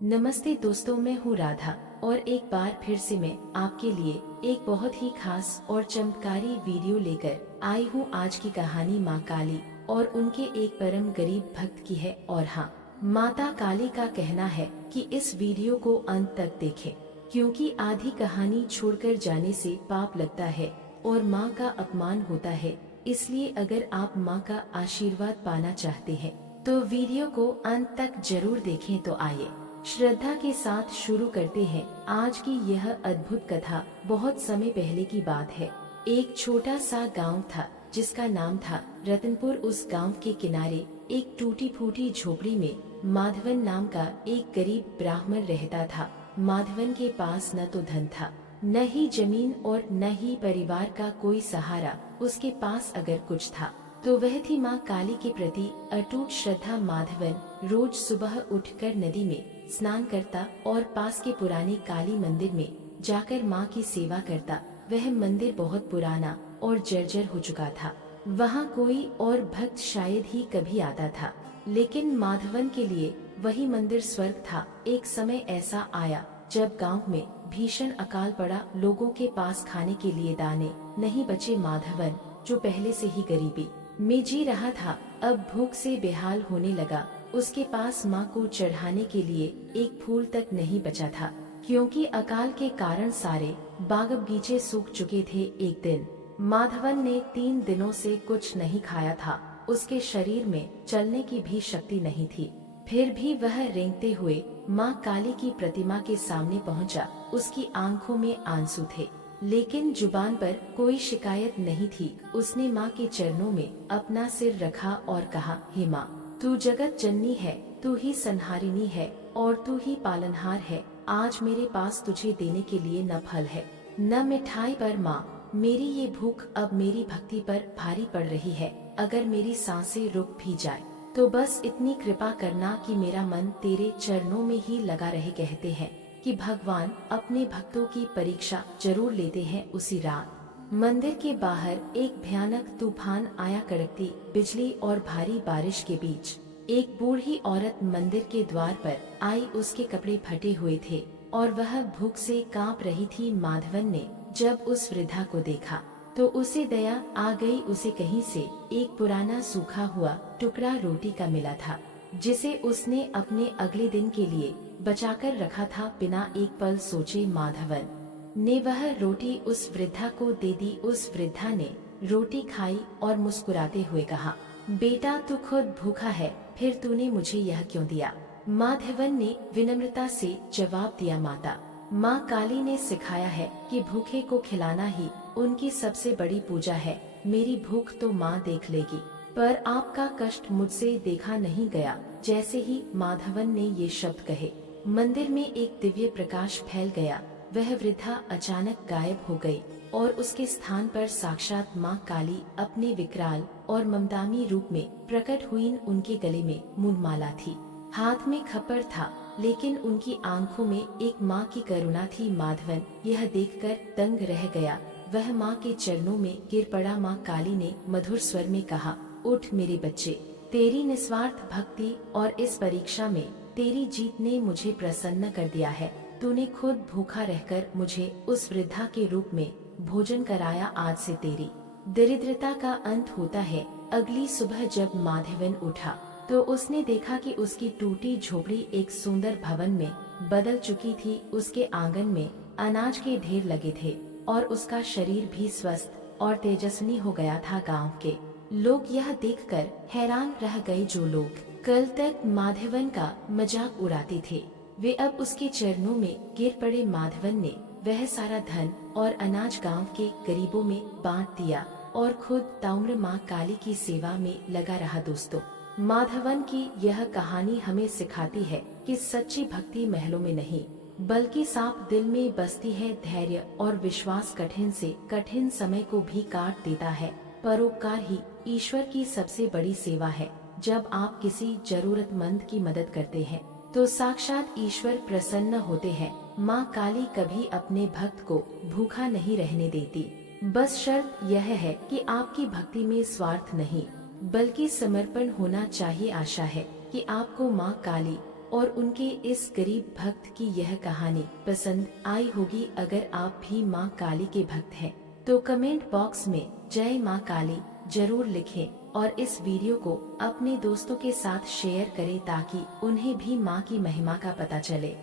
नमस्ते दोस्तों, मैं हूँ राधा और एक बार फिर से मैं आपके लिए एक बहुत ही खास और चमत्कारी वीडियो लेकर आई हूँ। आज की कहानी माँ काली और उनके एक परम गरीब भक्त की है। और हाँ, माता काली का कहना है कि इस वीडियो को अंत तक देखें, क्योंकि आधी कहानी छोड़कर जाने से पाप लगता है और माँ का अपमान होता है। इसलिए अगर आप माँ का आशीर्वाद पाना चाहते हैं तो वीडियो को अंत तक जरूर देखें। तो आइए श्रद्धा के साथ शुरू करते हैं आज की यह अद्भुत कथा। बहुत समय पहले की बात है। एक छोटा सा गांव था जिसका नाम था रतनपुर। उस गांव के किनारे एक टूटी फूटी झोपड़ी में माधवन नाम का एक गरीब ब्राह्मण रहता था। माधवन के पास न तो धन था, न ही जमीन और न ही परिवार का कोई सहारा। उसके पास अगर कुछ था तो वह थी माँ काली के प्रति अटूट श्रद्धा। माधवन रोज सुबह उठकर नदी में स्नान करता और पास के पुराने काली मंदिर में जाकर माँ की सेवा करता। वह मंदिर बहुत पुराना और जर्जर हो चुका था। वहाँ कोई और भक्त शायद ही कभी आता था, लेकिन माधवन के लिए वही मंदिर स्वर्ग था। एक समय ऐसा आया जब गांव में भीषण अकाल पड़ा। लोगों के पास खाने के लिए दाने नहीं बचे। माधवन, जो पहले से ही गरीबी में जी रहा था, अब भूख से बेहाल होने लगा। उसके पास माँ को चढ़ाने के लिए एक फूल तक नहीं बचा था, क्योंकि अकाल के कारण सारे बाग बगीचे सूख चुके थे। एक दिन माधवन ने 3 दिनों से कुछ नहीं खाया था। उसके शरीर में चलने की भी शक्ति नहीं थी। फिर भी वह रेंगते हुए माँ काली की प्रतिमा के सामने पहुँचा। उसकी आंखों में आंसू थे, लेकिन जुबान पर कोई शिकायत नहीं थी। उसने माँ के चरणों में अपना सिर रखा और कहा, हे माँ, तू जगत जननी है, तू ही संहारिणी है और तू ही पालनहार है। आज मेरे पास तुझे देने के लिए न फल है न मिठाई, पर माँ, मेरी ये भूख अब मेरी भक्ति पर भारी पड़ रही है। अगर मेरी सांसें रुक भी जाए तो बस इतनी कृपा करना कि मेरा मन तेरे चरणों में ही लगा रहे। कहते हैं कि भगवान अपने भक्तों की परीक्षा जरूर लेते हैं। उसी रात मंदिर के बाहर एक भयानक तूफान आया। कड़कती बिजली और भारी बारिश के बीच एक बूढ़ी औरत मंदिर के द्वार पर आई। उसके कपड़े फटे हुए थे और वह भूख से कांप रही थी। माधवन ने जब उस वृद्धा को देखा तो उसे दया आ गई। उसे कहीं से एक पुराना सूखा हुआ टुकड़ा रोटी का मिला था, जिसे उसने अपने अगले दिन के लिए बचाकर रखा था। बिना एक पल सोचे माधवन ने वह रोटी उस वृद्धा को दे दी। उस वृद्धा ने रोटी खाई और मुस्कुराते हुए कहा, बेटा, तू खुद भूखा है, फिर तूने मुझे यह क्यों दिया? माधवन ने विनम्रता से जवाब दिया, माता, माँ काली ने सिखाया है कि भूखे को खिलाना ही उनकी सबसे बड़ी पूजा है। मेरी भूख तो माँ देख लेगी, पर आपका कष्ट मुझसे देखा नहीं गया। जैसे ही माधवन ने ये शब्द कहे, मंदिर में एक दिव्य प्रकाश फैल गया। वह वृद्धा अचानक गायब हो गई और उसके स्थान पर साक्षात माँ काली अपने विकराल और ममतामी रूप में प्रकट हुई। उनके गले में मुंडमाला थी, हाथ में खप्पर था, लेकिन उनकी आंखों में एक माँ की करुणा थी। माधवन यह देखकर दंग रह गया। वह माँ के चरणों में गिर पड़ा। माँ काली ने मधुर स्वर में कहा, उठ मेरे बच्चे, तेरी निस्वार्थ भक्ति और इस परीक्षा में तेरी जीत ने मुझे प्रसन्न कर दिया है। तूने खुद भूखा रहकर मुझे उस वृद्धा के रूप में भोजन कराया। आज से तेरी दरिद्रता का अंत होता है। अगली सुबह जब माधवन उठा तो उसने देखा कि उसकी टूटी झोपड़ी एक सुंदर भवन में बदल चुकी थी। उसके आंगन में अनाज के ढेर लगे थे और उसका शरीर भी स्वस्थ और तेजस्वी हो गया था। गांव के लोग यह देखकर हैरान रह गए। जो लोग कल तक माधवन का मजाक उड़ाते थे, वे अब उसके चरणों में गिर पड़े। माधवन ने वह सारा धन और अनाज गांव के गरीबों में बांट दिया और खुद ताम्र माँ काली की सेवा में लगा रहा। दोस्तों, माधवन की यह कहानी हमें सिखाती है कि सच्ची भक्ति महलों में नहीं, बल्कि साफ दिल में बसती है। धैर्य और विश्वास कठिन से कठिन समय को भी काट देता है। परोपकार ही ईश्वर की सबसे बड़ी सेवा है। जब आप किसी जरूरतमंद की मदद करते हैं तो साक्षात ईश्वर प्रसन्न होते हैं। माँ काली कभी अपने भक्त को भूखा नहीं रहने देती। बस शर्त यह है कि आपकी भक्ति में स्वार्थ नहीं, बल्कि समर्पण होना चाहिए। आशा है कि आपको माँ काली और उनके इस गरीब भक्त की यह कहानी पसंद आई होगी। अगर आप भी माँ काली के भक्त हैं तो कमेंट बॉक्स में जय माँ काली जरूर लिखें और इस वीडियो को अपने दोस्तों के साथ शेयर करें ताकि उन्हें भी माँ की महिमा का पता चले।